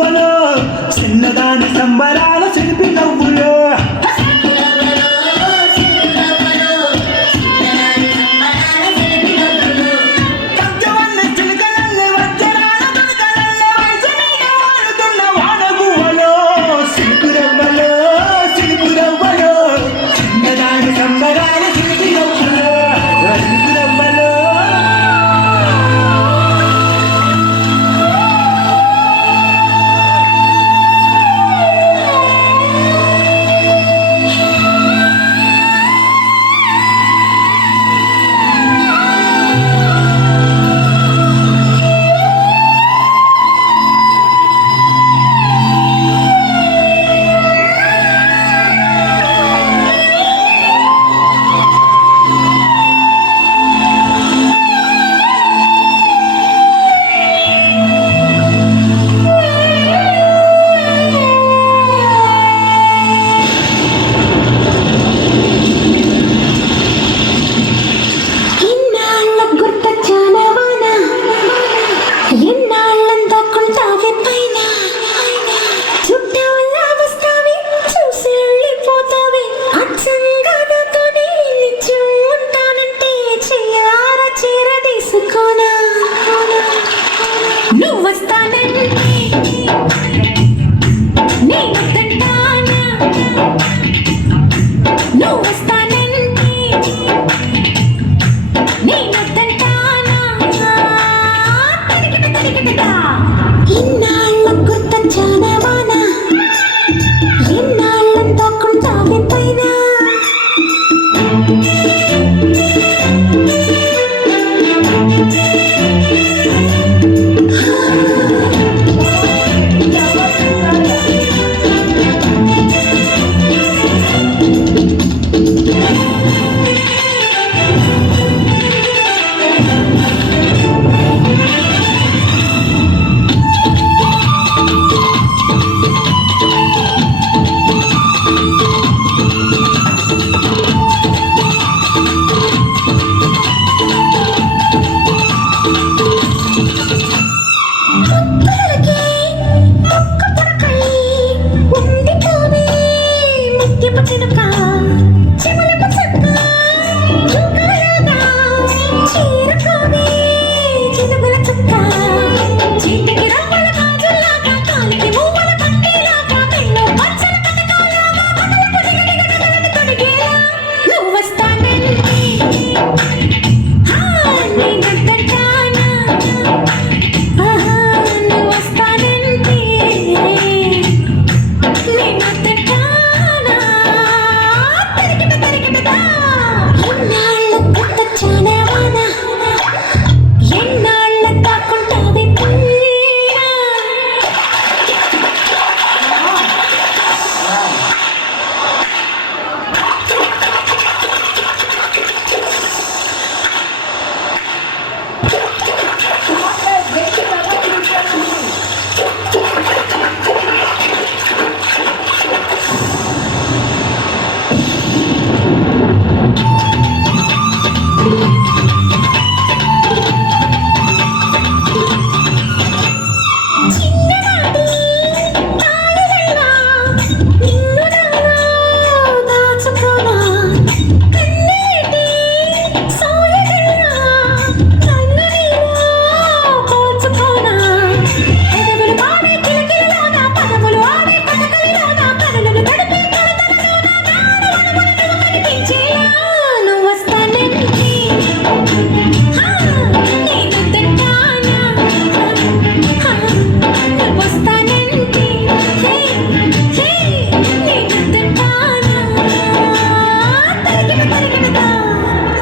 bueno. Tchau.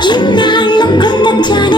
ചിന്നാളം കൊത്തച്ചാന